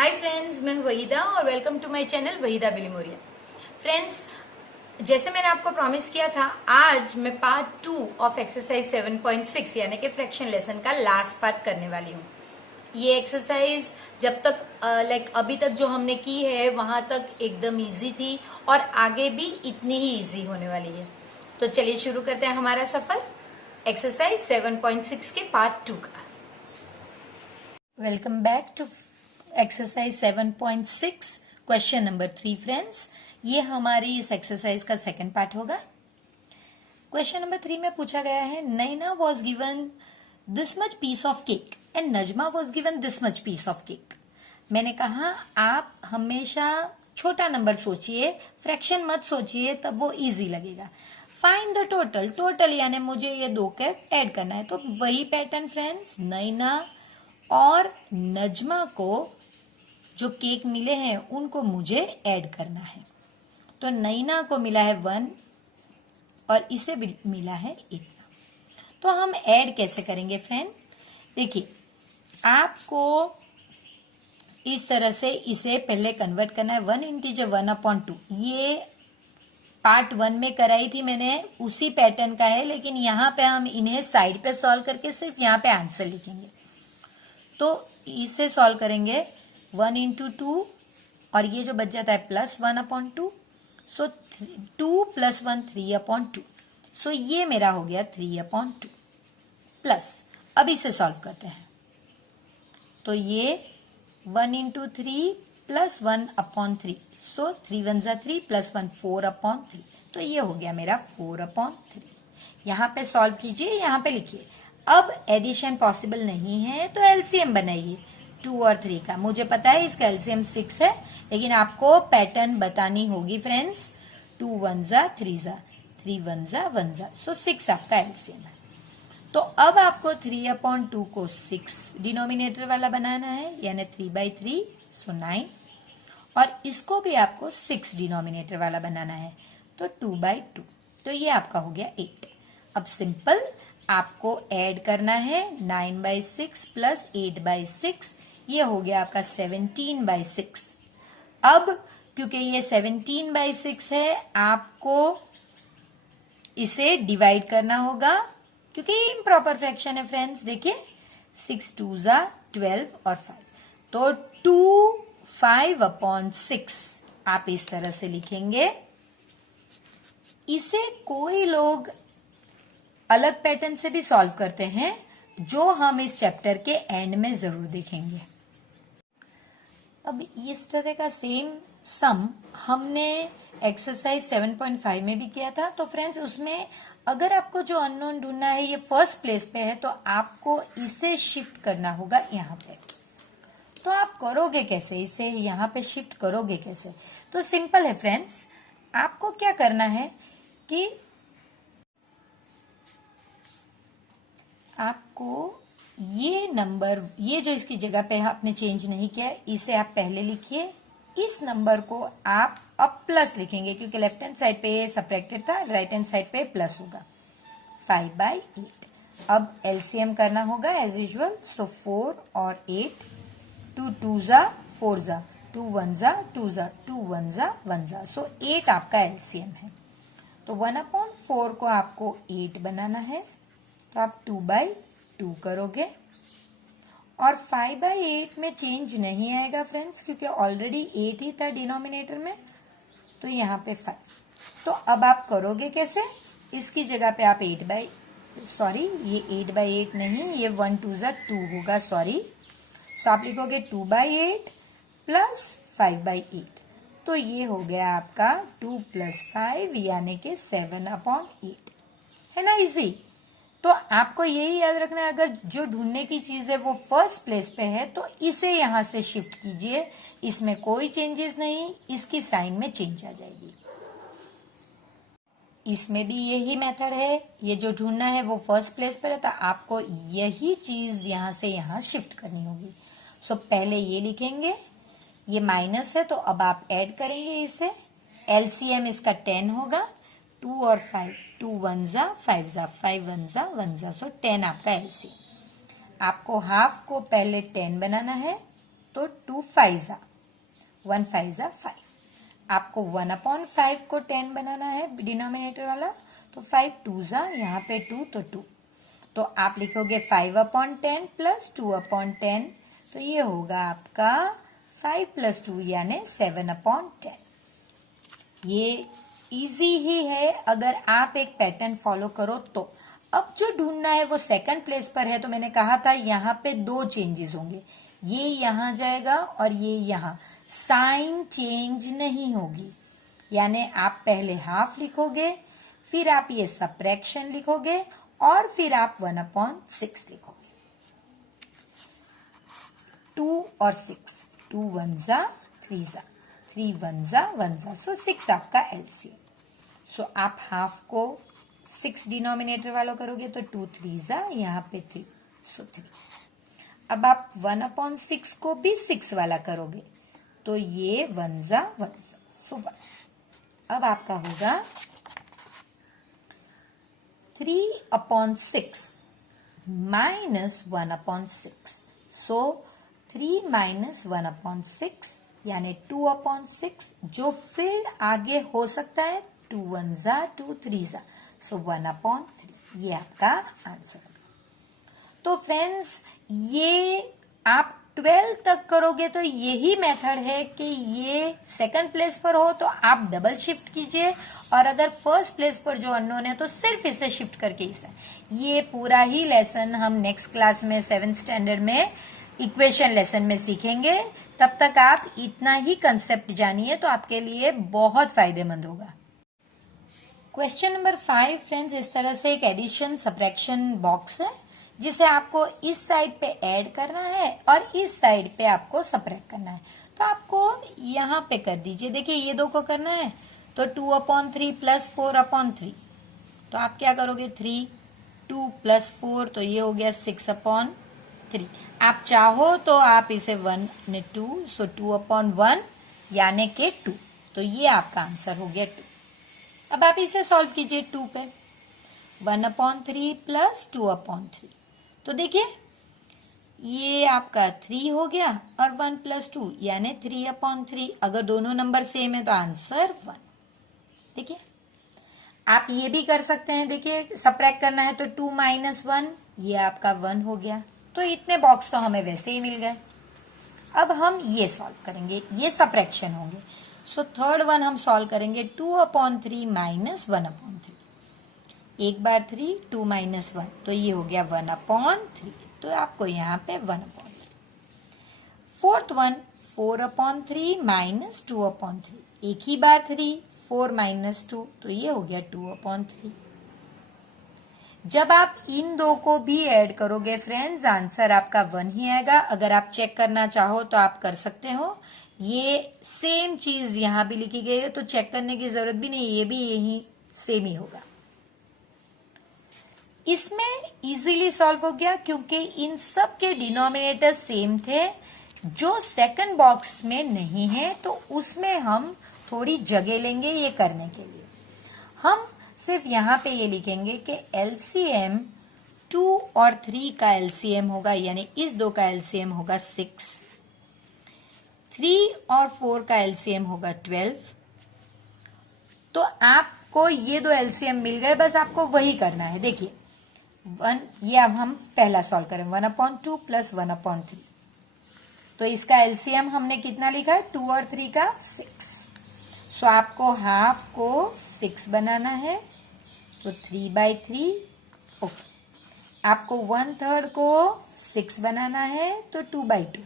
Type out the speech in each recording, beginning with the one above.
Hi friends, मैं हूं वहीदा और welcome to my channel Waheeda Bilimoria. Friends, जैसे मैंने आपको प्रॉमिस किया था, आज मैं पार्ट 2 ऑफ एक्सरसाइज 7.6 यानी कि फ्रैक्शन लेसन का लास्ट पार्ट करने वाली हूँ। ये एक्सरसाइज जब तक अभी तक जो हमने की है वहां तक एकदम इजी थी और आगे भी इतनी ही इजी होने वाली है। तो चलिए शुरू करते हैं हमारा सफर एक्सरसाइज 7.6 के पार्ट 2 का। Welcome back to exercise 7.6 question number 3 friends. ये हमारी इस एक्सरसाइज का सेकंड पार्ट होगा। क्वेश्चन नंबर 3 में पूछा गया है, Naina was given this much piece of cake and Najma was given this much piece of cake. मैंने कहा आप हमेशा छोटा नंबर सोचिए, फ्रैक्शन मत सोचिए, तब वो इजी लगेगा। फाइंड द टोटल, टोटल यानी मुझे ये दो के ऐड करना है। तो वही पैटर्न फ्रेंड्स, नैना और नजमा को जो केक मिले हैं उनको मुझे ऐड करना है। तो नैना को मिला है 1 और इसे मिला है इतना। तो हम ऐड कैसे करेंगे फ्रेंड? देखिए, आपको इस तरह से इसे पहले कन्वर्ट करना है। 1 इंटीजर 1/2 ये पार्ट 1 में कराई थी मैंने, उसी पैटर्न का है, लेकिन यहाँ पे हम इन्हें साइड पे सॉल्व करके सिर्फ यहाँ पे आंसर लिखेंगे। तो इसे सॉल्व करेंगे 1 इंटू 2 और ये जो बच जाता है +1/2। सो 2 + 1 3/2। सो ये मेरा हो गया 3/2 प्लस। अब इसे सॉल्व करते हैं। तो ये 1 इंटू 3 + 1/3। सो 3 1 = 3 + 1 4/3। तो ये हो गया मेरा 4/3। यहां पे सॉल्व कीजिए, यहां पे लिखिए। अब एडिशन पॉसिबल नहीं है तो एलसीएम बनाइए 2 और 3 का। मुझे पता है इसका एलसीएम 6 है, लेकिन आपको पैटर्न बतानी होगी फ्रेंड्स। 2 1 = 3 3 1 = 1 सो 6 आपका एलसीएम है। तो अब आपको 3/2 को 6 डिनोमिनेटर वाला बनाना है, यानी 3/3 सो 9, और इसको भी आपको 6 डिनोमिनेटर वाला बनाना है, तो 2/2। तो ये आपका हो गया 8। अब सिंपल आपको ऐड करना है 9/6 + 8/6, ये हो गया आपका 17/6। अब क्योंकि ये 17/6 है, आपको इसे डिवाइड करना होगा, क्योंकि ये इम्प्रॉपर फ्रैक्शन है फ्रेंड्स। देखिए 6 2 = 12 और 5, तो 2 5/6 आप इस तरह से लिखेंगे। इसे कोई लोग अलग पैटर्न से भी सॉल्व करते हैं, जो हम इस चैप्टर के एंड में जरूर देखेंगे। अब इस तरह का सेम सम हमने एक्सरसाइज 7.5 में भी किया था। तो फ्रेंड्स, उसमें अगर आपको जो अननोन ढूंढना है ये फर्स्ट प्लेस पे है, तो आपको इसे शिफ्ट करना होगा यहाँ पे। तो आप करोगे कैसे इसे, यहाँ पे शिफ्ट करोगे कैसे? तो सिंपल है फ्रेंड्स, आपको क्या करना है कि आपको ये नंबर, ये जो इसकी जगह पे आपने चेंज नहीं किया, इसे आप पहले लिखिए। इस नंबर को आप अब प्लस लिखेंगे, क्योंकि लेफ्ट हैंड साइड पे सब्ट्रैक्टेड था, राइट हैंड साइड पे प्लस होगा। 5/8। अब एलसीएम करना होगा एज यूजुअल। सो 4 और 8, 2 2 = 4 2 1 = 2 2 1 = 1 सो 8 आपका एलसीएम है। तो 1/4 को आपको 8 बनाना है, तो आप 2/2 करोगे, और 5/8 में चेंज नहीं आएगा फ्रेंड्स, क्योंकि ऑलरेडी 8 ही था डिनोमिनेटर में, तो यहाँ पे 5। तो अब आप करोगे कैसे? इसकी जगह पे आप ये 8/8 नहीं, ये 1 2 = 2 होगा, सॉरी। सो आप लिखोगे 2/8 + 5/8। तो ये हो गया आपका 2 + 5 यानी कि 7/8। है ना इजी? तो आपको यही याद रखना है, अगर जो ढूंढने की चीज है वो फर्स्ट प्लेस पे है, तो इसे यहां से शिफ्ट कीजिए। इसमें कोई चेंजेस नहीं, इसकी साइन में चेंज आ जाएगी। इसमें भी यही मेथड है, ये जो ढूंढना है वो फर्स्ट प्लेस पर है, तो आपको यही चीज यहां से यहां शिफ्ट करनी होगी। सो पहले ये लिखेंगे, ये माइनस है, तो अब आप ऐड करेंगे इसे। एलसीएम इसका 10 होगा। 2 और 5, 2 1 = 5 5 1 = 1 सो 10 आपका एलसीएम। आपको हाफ को पहले 10 बनाना है, तो 2 5 1 5 5। आपको 1/5 को 10 बनाना है डिनोमिनेटर वाला, तो 5 2 यहाँ पे 2 तो 2, तो आप लिखोगे 5/10 प्लस 2/10, तो ये होगा आपका 5 + 2 यानी 7/10। ये इजी ही है अगर आप एक पैटर्न फॉलो करो तो। अब जो ढूंढना है वो सेकंड प्लेस पर है, तो मैंने कहा था यहाँ पे 2 चेंजेस होंगे, ये यहां जाएगा और ये यहां, साइन चेंज नहीं होगी। यानी आप पहले हाफ लिखोगे, फिर आप ये सब्ट्रैक्शन लिखोगे और फिर आप 1/6 लिखोगे। 2 और 6, 2 1 3 3 1 1 सो 6 आपका एलसीएम। सो आप हाफ को 6 डिनोमिनेटर वालों करोगे तो 2 3 यहाँ पे 3, सो 3। अब आप 1/6 को भी 6 वाला करोगे तो ये 1 सो 1। अब आपका होगा 3/6 माइनस 1/6, सो 3 माइनस 1/6 यानी 2/6, जो फिर आगे हो सकता है 2 1 2 3 सो 1/3। ये आपका आंसर होगा। तो फ्रेंड्स ये आप 12 तक करोगे तो यही मेथड है कि ये सेकंड प्लेस पर हो तो आप डबल शिफ्ट कीजिए, और अगर फर्स्ट प्लेस पर जो अननोन है तो सिर्फ इसे शिफ्ट करके इसे। ये पूरा ही लेसन हम नेक्स्ट क्लास में 7th स्टैंडर्ड में इक्वेशन लेसन में सीखेंगे। तब तक आप इतना ही कंसेप्ट जानिए तो आपके लिए बहुत फायदेमंद होगा। क्वेश्चन नंबर 5 फ्रेंड्स, इस तरह से एक एडिशन सब्ट्रैक्शन बॉक्स है जिसे आपको इस साइड पे ऐड करना है और इस साइड पे आपको सब्ट्रैक्ट करना है। तो आपको यहाँ पे कर दीजिए, देखिए ये 2 को करना है तो 2/3 प्लस 4/3, तो आप क्या करोगे 3 2 प्लस 4 तो ये हो गया 6/3। आप चाहो तो आप इसे 1 ने 2 सो 2/1 यानी के 2, तो ये आपका आंसर हो गया 2। अब आप इसे सॉल्व कीजिए 2 पे, 1/3 प्लस 2/3, तो देखिए ये आपका 3 हो गया और 1 + 2 यानी 3/3। अगर दोनों नंबर सेम है तो आंसर 1। देखिए आप ये भी कर सकते हैं, देखिए सब्ट्रैक्ट करना है तो 2 - 1 ये आपका 1 हो गया। तो इतने बॉक्स तो हमें वैसे ही मिल गए। अब हम ये सॉल्व करेंगे, ये सब्ट्रैक्शन होंगे। सो थर्ड वन हम सॉल्व करेंगे 2/3 माइनस 1/3। एक बार 3 2 - 1 तो ये हो गया 1/3, तो आपको यहाँ पे 1/3। फोर्थ वन 4/3 माइनस 2/3, एक ही बार 3 4 - 2 तो ये हो गया 2/3। जब आप इन 2 को भी ऐड करोगे फ्रेंड्स आंसर आपका 1 ही आएगा। अगर आप चेक करना चाहो तो आप कर सकते हो, ये सेम चीज यहां भी लिखी गई है तो चेक करने की जरूरत भी नहीं, ये भी यही सेम ही होगा। इसमें इजीली सॉल्व हो गया क्योंकि इन सब के डिनोमिनेटर सेम थे। जो सेकंड बॉक्स में नहीं है तो उसमें हम थोड़ी जगह लेंगे ये करने के लिए। हम सिर्फ यहां पे ये लिखेंगे कि एलसीएम 2 और 3 का एलसीएम होगा, यानी इस 2 का एलसीएम होगा 6, 3 और 4 का एलसीएम होगा 12। तो आपको ये 2 एलसीएम मिल गए, बस आपको वही करना है। देखिए 1 ये अब हम पहला सॉल्व करें 1/2 प्लस 1/3, तो इसका एलसीएम हमने कितना लिखा है 2 और 3 का 6। सो आपको हाफ को 6 बनाना है तो 3/3, ओके। आपको 1/3 को 6 बनाना है तो 2/2।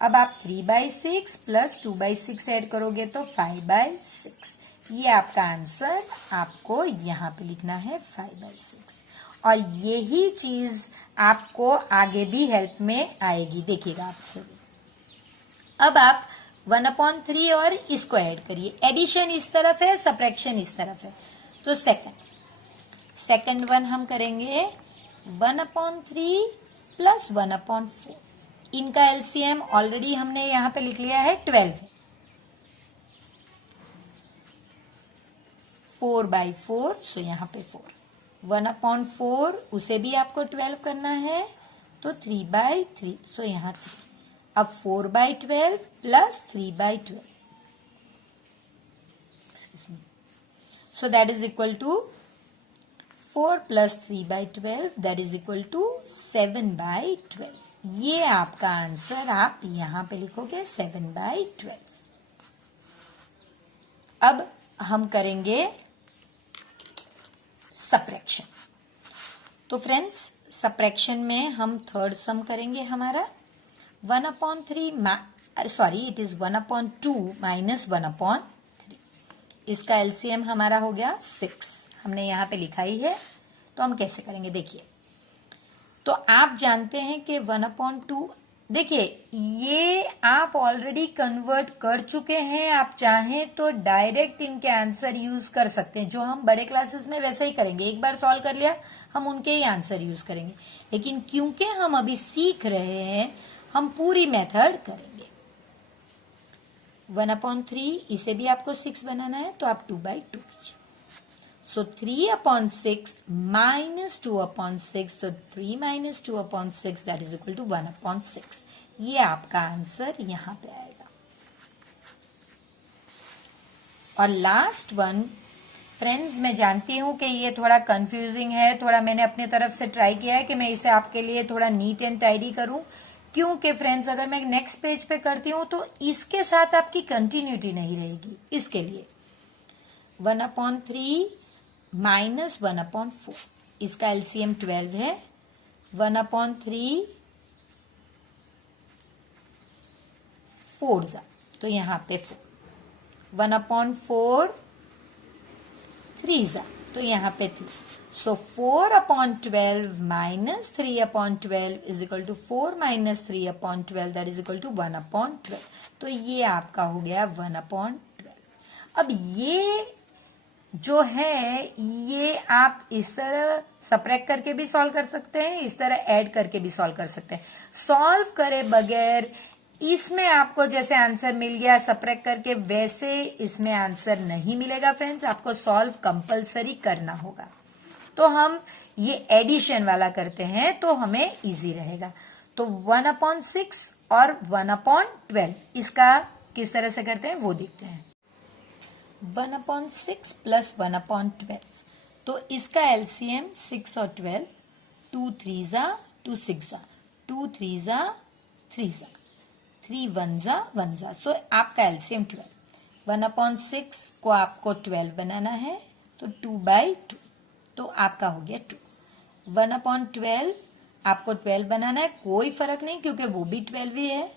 अब आप 3/6 प्लस 2/6 ऐड करोगे तो 5/6। ये आपका आंसर आपको यहाँ पे लिखना है 5/6, और यही चीज आपको आगे भी हेल्प में आएगी, देखिएगा आप सभी। अब आप 1/3 और इसको ऐड करिए, एडिशन इस तरफ है सब्ट्रैक्शन इस तरफ है। तो सेकंड वन हम करेंगे 1/3 प्लस 1/4। इनका एलसीएम ऑलरेडी हमने यहां पे लिख लिया है 12 है। 4/4 सो यहाँ पे 4, 1/4 उसे भी आपको 12 करना है तो 3/3 सो यहाँ 3। अब 4/12 plus 3/12, so that is equal to 4 plus 3/12, that is equal to 7/12. ये आपका आंसर आप यहां पे लिखोगे 7/12. अब हम करेंगे सब्ट्रैक्शन. तो फ्रेंड्स सब्ट्रैक्शन में हम थर्ड सम करेंगे. हमारा 1/3 सॉरी इट इज 1/2 माइनस 1/3. इसका एलसीएम हमारा हो गया 6. हमने यहां पे लिखा ही है. तो हम कैसे करेंगे देखिए. तो आप जानते हैं कि 1/2, देखिए ये आप ऑलरेडी कन्वर्ट कर चुके हैं. आप चाहें तो डायरेक्ट इनके आंसर यूज कर सकते हैं, जो हम बड़े क्लासेस में वैसे ही करेंगे. एक बार सॉल्व कर लिया हम उनके ही आंसर यूज करेंगे. लेकिन क्योंकि हम अभी सीख रहे हैं हम पूरी मेथड करेंगे. 1/3 इसे भी आपको 6 बनाना है तो आप 2/2 कीजिए. So 3/6 minus 2/6, so 3 minus 2/6 that is equal to 1/6. ये आपका आंसर यहां पे आएगा. और लास्ट वन फ्रेंड्स, मैं जानती हूं कि ये थोड़ा कंफ्यूजिंग है. थोड़ा मैंने अपनी तरफ से ट्राई किया है कि मैं इसे आपके लिए थोड़ा नीट एंड टाइडी करूं. क्योंकि फ्रेंड्स अगर मैं नेक्स्ट पेज पे करती हूं तो इसके साथ आपकी कंटिन्यूटी नहीं रहेगी. इसके लिए 1/3 माइनस 1/4, इसका एलसीएम 12 है. 1/3 4 जा, तो यहां पे 4. 1/4 3 जा, तो यहां पे 3. So 4/12 minus 3/12 is equal to 4 minus 3/12, that is equal to 1/12. तो ये आपका हो गया 1/12. अब ये जो है ये आप इस तरह सब्ट्रैक्ट करके भी सॉल्व कर सकते हैं, इस तरह ऐड करके भी सॉल्व कर सकते हैं. सॉल्व करे बगैर इसमें आपको जैसे आंसर मिल गया सब्ट्रैक्ट करके, वैसे इसमें आंसर नहीं मिलेगा फ्रेंड्स. आपको सॉल्व कंपलसरी करना होगा. तो हम ये एडिशन वाला करते हैं तो हमें इजी रहेगा. तो 1/6 और 1/12 इसका किस तरह से करते हैं वो देखते हैं. 1/6 प्लस 1/12, तो इसका एलसीएम 6 और 12. 2 3 जा 2 6 जा, 2 3 जा 3 जा, 3 1 जा 1 जा. सो आपका एलसीएम 12. 1/6 को आपको 12 बनाना है तो 2/2, तो आपका हो गया 2. 1/12 आपको 12 बनाना है, कोई फर्क नहीं क्योंकि वो भी 12 ही है.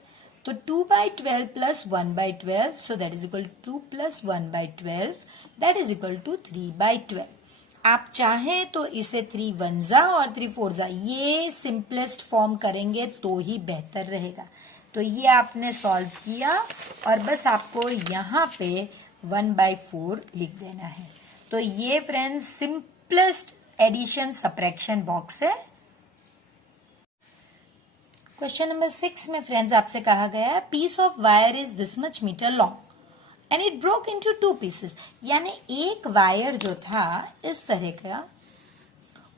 तो 2/12 plus 1/12, so that is equal to 2 plus 1/12, that is equal to 3/12. आप चाहें तो इसे 3 1 जा और 3 4 जा ये सिंपलेस्ट फॉर्म करेंगे तो ही बेहतर रहेगा. तो ये आपने सॉल्व किया और बस आपको यहां पे 1/4 लिख देना है. तो ये friends simplest addition subtraction box है. क्वेश्चन नंबर 6 में फ्रेंड्स आपसे कहा गया है piece of wire is this much meter long and it broke into 2 pieces. यानी एक वायर जो था इस तरह का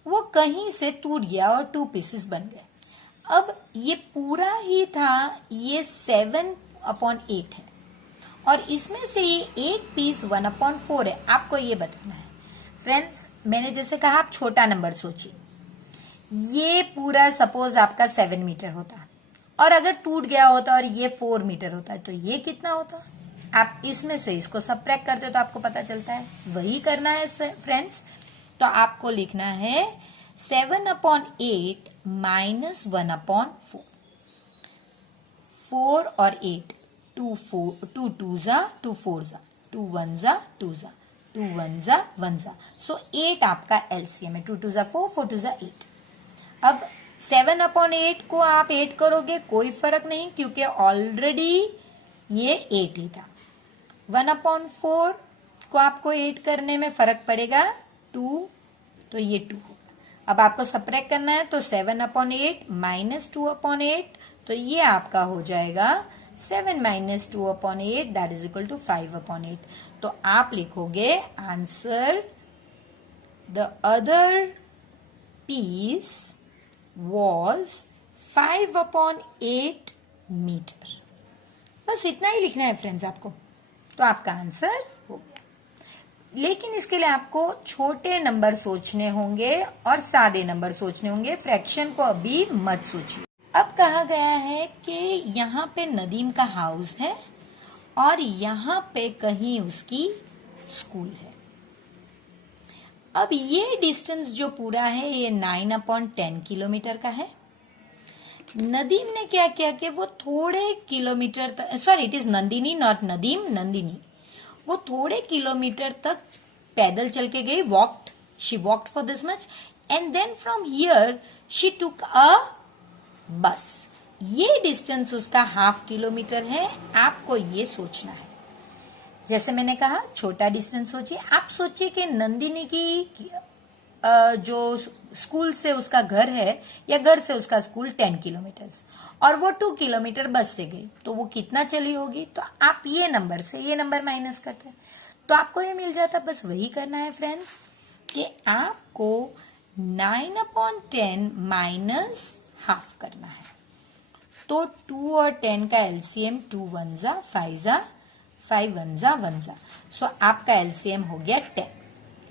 वो कहीं से टूट गया और 2 पीसेस बन गए. अब ये पूरा ही था, ये 7/8 है और इसमें से ये एक पीस 1/4 है. आपको ये बताना है फ्रेंड्स. मैंने जैसे कहा आप छोटा नंबर सोचिए. ये पूरा सपोज आपका 7 मीटर होता और अगर टूट गया होता और ये 4 मीटर होता तो ये कितना होता. आप इसमें से इसको सब्ट्रैक्ट करते तो आपको पता चलता है. वही करना है फ्रेंड्स. तो आपको लिखना है 7/8 माइनस 1/4. 4 और 8, 2 2 जा 2 4 जा, 2 1 जा 2 जा, 2 1 जा 1 जा. सो 8 आपका एलसीएम है. 2 2 जा 4, 4 2 जा 8. अब 7/8 को आप 8 करोगे कोई फर्क नहीं क्योंकि ऑलरेडी ये 8 ही था. 1/4 को आपको 8 करने में फर्क पड़ेगा 2, तो ये 2 होगा. अब आपको सब्ट्रैक्ट करना है तो 7/8 माइनस 2/8, तो ये आपका हो जाएगा 7 minus 2/8, that is equal to 5/8. तो आप लिखोगे answer the other piece was 5/8 meter. बस इतना ही लिखना है फ्रेंड्स आपको, तो आपका आंसर हो गया। लेकिन इसके लिए आपको छोटे नंबर सोचने होंगे और सादे नंबर सोचने होंगे, फ्रैक्शन को अभी मत सोचिए। अब कहा गया है कि यहाँ पे नदीम का हाउस है और यहाँ पे कहीं उसकी स्कूल है। अब ये डिस्टेंस जो पूरा है ये 9/10 किलोमीटर का है। नदीम ने क्या किया कि वो थोड़े किलोमीटर तक, sorry it is Nandini not Nadeem, Nandini, वो थोड़े किलोमीटर तक पैदल चल के गई, walked, she walked for this much and then from here she took a bus. ये डिस्टेंस उसका 1/2 किलोमीटर है। आपको ये सोचना है, जैसे मैंने कहा छोटा डिस्टेंस सोचिए। आप सोचिए कि नंदिनी की जो स्कूल से उसका घर है या घर से उसका स्कूल 10 किलोमीटर और वो 2 किलोमीटर बस से गई, तो वो कितना चली होगी। तो आप ये नंबर से ये नंबर माइनस करते हैं तो आपको ये मिल जाता। बस वही करना है फ्रेंड्स कि आपको 9/10 माइनस हाफ करना है। तो 2 और 10 का एलसीएम 2 1 जा 5 जा 5 1 जा 1 जा, सो आपका एलसीएम हो गया 10।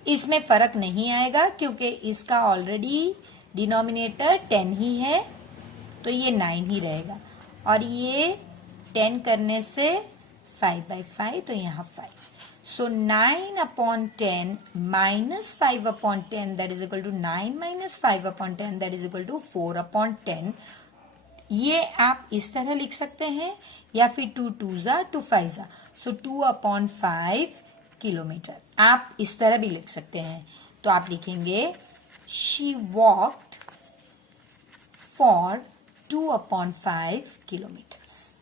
इसमें फर्क नहीं आएगा क्योंकि इसका ऑलरेडी डिनोमिनेटर 10 ही है, तो ये 9 ही रहेगा और ये 10 करने से 5/5, तो यहाँ 5। So 9/10 minus 5/10 that is equal to 9 minus 5/10 that is equal to 4/10। ये आप इस तरह लिख सकते हैं या फिर 2 2 जा 2 5 जा, सो 2/5 किलोमीटर आप इस तरह भी लिख सकते हैं। तो आप लिखेंगे she walked for 2/5 kilometres.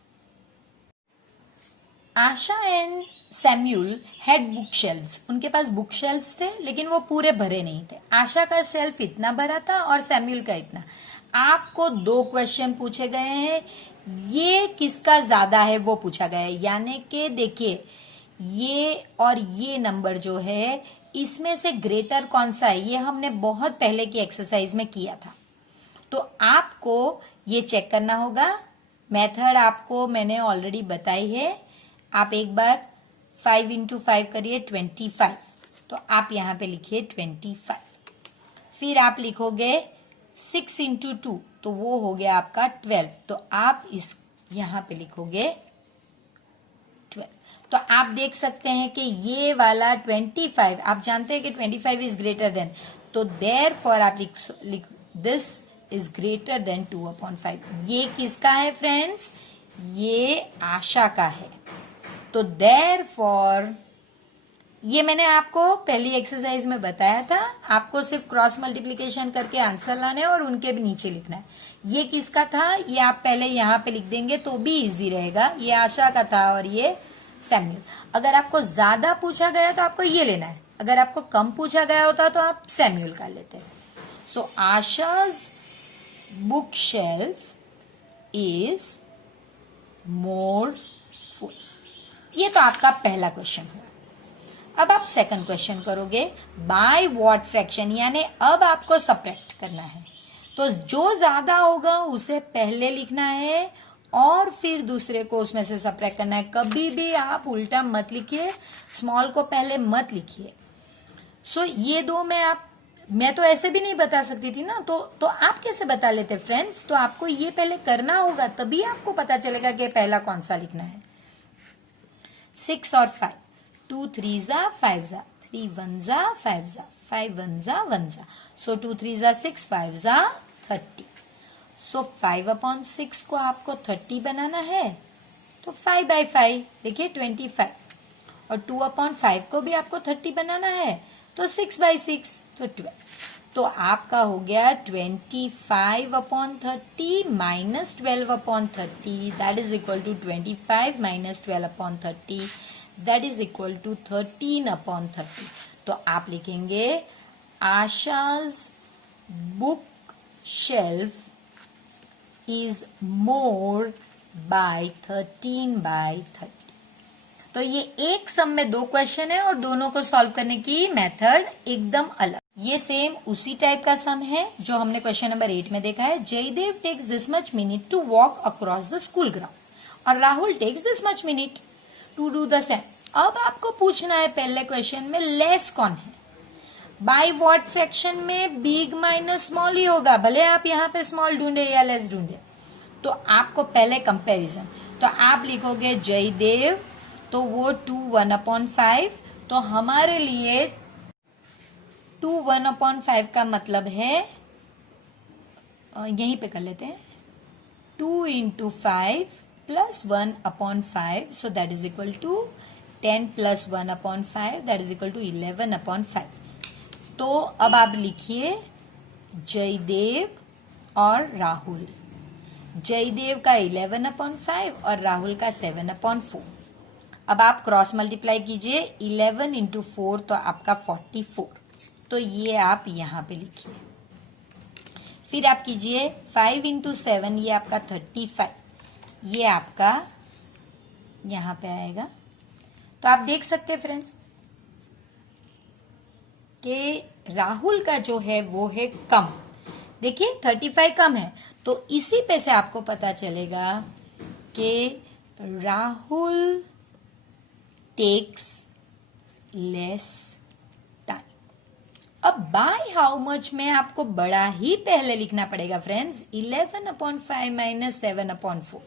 Asha and Samuel had book shelves. उनके पास बुक शेल्व्स थे लेकिन वो पूरे भरे नहीं थे। आशा का शेल्फ इतना भरा था और सैम्यूल का इतना। आपको 2 क्वेश्चन पूछे गए हैं, ये किसका ज्यादा है वो पूछा गया है। यानी कि देखिए ये और ये नंबर जो है इसमें से ग्रेटर कौन सा है, ये हमने बहुत पहले की एक्सरसाइज में किया था। तो आपको ये चेक करना होगा। मेथड आपको मैंने ऑलरेडी बताई है। आप एक बार 5 इंटू 5 करिए 25, तो आप यहां पे लिखिए 25। फिर आप लिखोगे 6 इंटू 2, तो वो हो गया आपका 12, तो आप इस यहां पे लिखोगे 12। तो आप देख सकते हैं कि ये वाला 25, आप जानते हैं कि 25 इज ग्रेटर देन, तो देयरफॉर आप लिख दिस इज ग्रेटर देन 2/5। ये किसका है फ्रेंड्स, ये आशा का है। तो देयरफॉर ये मैंने आपको पहली एक्सरसाइज में बताया था, आपको सिर्फ क्रॉस मल्टीप्लीकेशन करके आंसर लाने हैं और उनके भी नीचे लिखना है। ये किसका था, ये आप पहले यहां पे लिख देंगे तो भी इजी रहेगा। ये आशा का था और ये सैम्यूल। अगर आपको ज्यादा पूछा गया तो आपको ये लेना है, अगर आपको कम पूछा गया होता तो आप सैम्यूल का लेते। So Asha's book shelf is more full. ये तो आपका पहला क्वेश्चन हुआ। अब आप सेकंड क्वेश्चन करोगे बाय व्हाट फ्रैक्शन, यानी अब आपको सब्ट्रैक्ट करना है। तो जो ज्यादा होगा उसे पहले लिखना है और फिर दूसरे को उसमें से सब्ट्रैक्ट करना है। कभी भी आप उल्टा मत लिखिए, स्मॉल को पहले मत लिखिए। सो ये दो मैं तो ऐसे भी नहीं बता सकती थी ना, तो आप कैसे बता लेते फ्रेंड्स। तो आपको ये पहले करना होगा, तभी आपको पता चलेगा कि पहला कौन सा लिखना है। 6 और 5, 2 3 जा 5 जा, 3 1 जा 5 जा, 5 1 जा 1 जा, सो 2 3 जा 6, 5 जा 30। सो 5/6 को आपको 30 बनाना है, तो 5/5 देखिए 25, और 2/5 को भी आपको 30 बनाना है, तो 6/6 तो 12। तो आपका हो गया 25/30 minus 12/30, that is equal to 25 minus 12/30, that is equal to 13/30। तो आप लिखेंगे Asha's book shelf is more by 13/30। तो ये एक सम में 2 क्वेश्चन है और दोनों को सॉल्व करने की मेथड एकदम अलग। ये सेम उसी टाइप का सम है जो हमने क्वेश्चन नंबर 8 में देखा है। Jaidev takes this much minute to walk across the school ground और Rahul takes this much minute to do the same. अब आपको पूछना है पहले क्वेश्चन में लेस कौन है। बाय व्हाट फ्रैक्शन में बिग माइनस स्मॉल ही होगा, भले आप यहाँ पे स्मॉल ढूंढे या लेस ढूंढे। तो आपको पहले कंपैरिजन, तो आप लिखोगे जयदेव, तो वो 2 1/5, तो हमारे लिए 2 1/5 का मतलब है, यहीं पे कर लेते हैं, 2 into 5 plus 1/5, so that is equal to 10 plus 1/5, that is equal to 11/5। तो अब आप लिखिए जयदेव और राहुल। जयदेव का 11/5 और राहुल का 7/4। अब आप क्रॉस मल्टीप्लाई कीजिए, 11 into 4 तो आपका 44, तो ये आप यहां पे लिखिए। फिर आप कीजिए 5 into 7, ये आपका 35, ये आपका यहां पे आएगा। तो आप देख सकते हैं फ्रेंड्स कि राहुल का जो है वो है कम, देखिए 35 कम है, तो इसी पे से आपको पता चलेगा कि राहुल टेक्स लेस टाइम। अब बाय हाउ मच में आपको बड़ा ही पहले लिखना पड़ेगा फ्रेंड्स, 11/5 माइनस 7/4,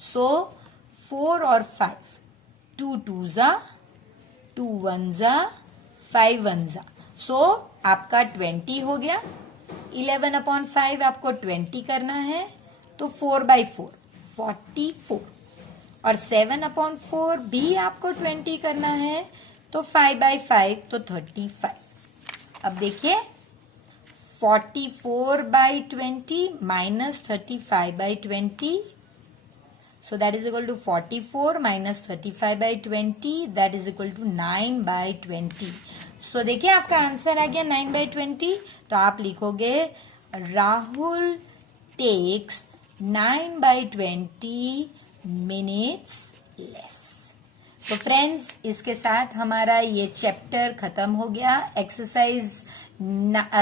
सो 4 और 5, 2 2 जा, 2 1 जा, 5 1 जा, सो आपका 20 हो गया। 11/5 आपको 20 करना है, तो 4/4 44, और 7/4 भी आपको 20 करना है, तो 5/5 तो 35। अब देखिए 44/20 minus 35/20, so that is equal to 44 minus 35/20, that is equal to 9/20। so देखिए आपका आंसर आ गया 9/20। तो आप लिखोगे राहुल टेक्स 9/20 मिनट्स लेस। तो फ्रेंड्स इसके साथ हमारा ये चैप्टर खत्म हो गया, एक्सरसाइज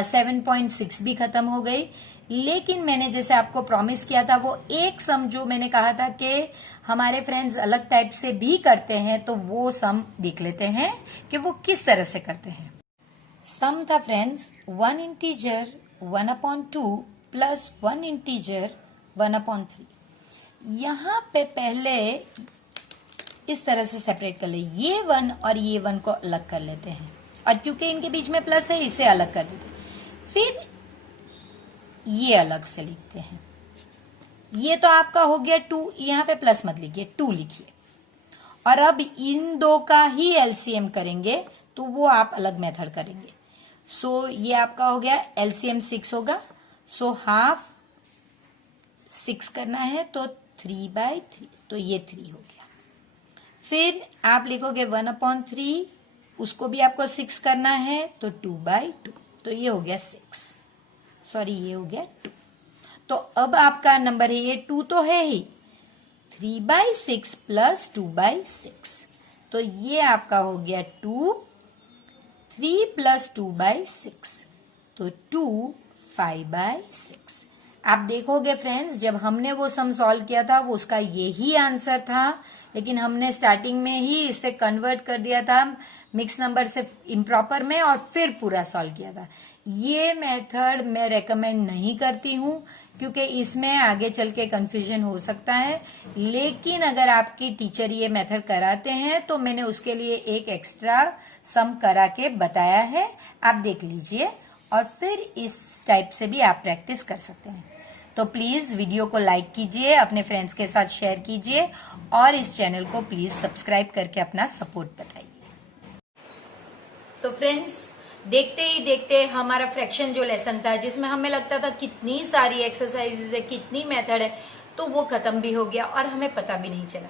7.6 भी खत्म हो गई। लेकिन मैंने जैसे आपको प्रॉमिस किया था, वो एक सम जो मैंने कहा था कि हमारे फ्रेंड्स अलग टाइप से भी करते हैं, तो वो सम देख लेते हैं कि वो किस तरह से करते हैं। सम था फ्रेंड्स 1 इंटीजर 1/2 प्लस 1 इंटीजर 1/3। यहां पे पहले इस तरह से सेपरेट कर ले, ये 1 और ये 1 को अलग कर लेते हैं, और क्योंकि इनके बीच में प्लस है इसे अलग कर देते हैं। फिर ये अलग से लिखते हैं, ये तो आपका हो गया 2, यहां पे प्लस मत लिखिए, 2 लिखिए। और अब इन दो का ही एलसीएम करेंगे, तो वो आप अलग मेथड करेंगे। सो ये आपका हो गया एलसीएम 6 होगा, सो हाफ 6 करना है, तो 3/3, तो ये 3 हो गया। फिर आप लिखोगे 1/3, उसको भी आपको 6 करना है, तो 2/2, तो ये हो गया 6, सॉरी ये हो गया 2। तो अब आपका नंबर है, ये 2 तो है ही, 3/6 प्लस 2/6, तो ये आपका हो गया 2, 3 प्लस 2/6, तो 2 5/6। आप देखोगे फ्रेंड्स जब हमने वो सम सॉल्व किया था वो उसका यही आंसर था, लेकिन हमने स्टार्टिंग में ही इसे कन्वर्ट कर दिया था मिक्स नंबर से इम्प्रॉपर में, और फिर पूरा सॉल्व किया था। ये मेथड मैं रेकमेंड नहीं करती हूँ, क्योंकि इसमें आगे चल के कंफ्यूजन हो सकता है। लेकिन अगर आपकी टीचर ये मेथड कराते हैं तो मैंने उसके लिए एक एक्स्ट्रा सम करा के बताया है, आप देख लीजिए, और फिर इस टाइप से भी आप प्रैक्टिस कर सकते हैं। तो प्लीज वीडियो को लाइक कीजिए, अपने फ्रेंड्स के साथ शेयर कीजिए, और इस चैनल को प्लीज सब्सक्राइब करके अपना सपोर्ट बताइए। तो फ्रेंड्स देखते ही देखते हमारा फ्रैक्शन जो लेसन था, जिसमें हमें लगता था कितनी सारी एक्सरसाइजेज है, कितनी मेथड है, तो वो खत्म भी हो गया और हमें पता भी नहीं चला।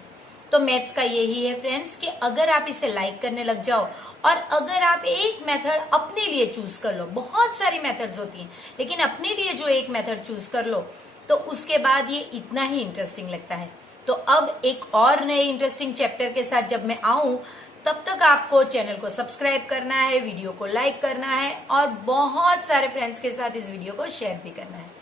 तो मैथ्स का यही है फ्रेंड्स कि अगर आप इसे लाइक करने लग जाओ, और अगर आप एक मेथड अपने लिए चूज कर लो, बहुत सारी मेथड्स होती हैं, लेकिन अपने लिए जो एक मेथड चूज कर लो, तो उसके बाद ये इतना ही इंटरेस्टिंग लगता है। तो अब एक और नए इंटरेस्टिंग चैप्टर के साथ जब मैं आऊं, तब तक आपको चैनल को सब्सक्राइब करना है, वीडियो को लाइक करना है और बहुत सारे फ्रेंड्स के साथ इस वीडियो को शेयर भी करना है।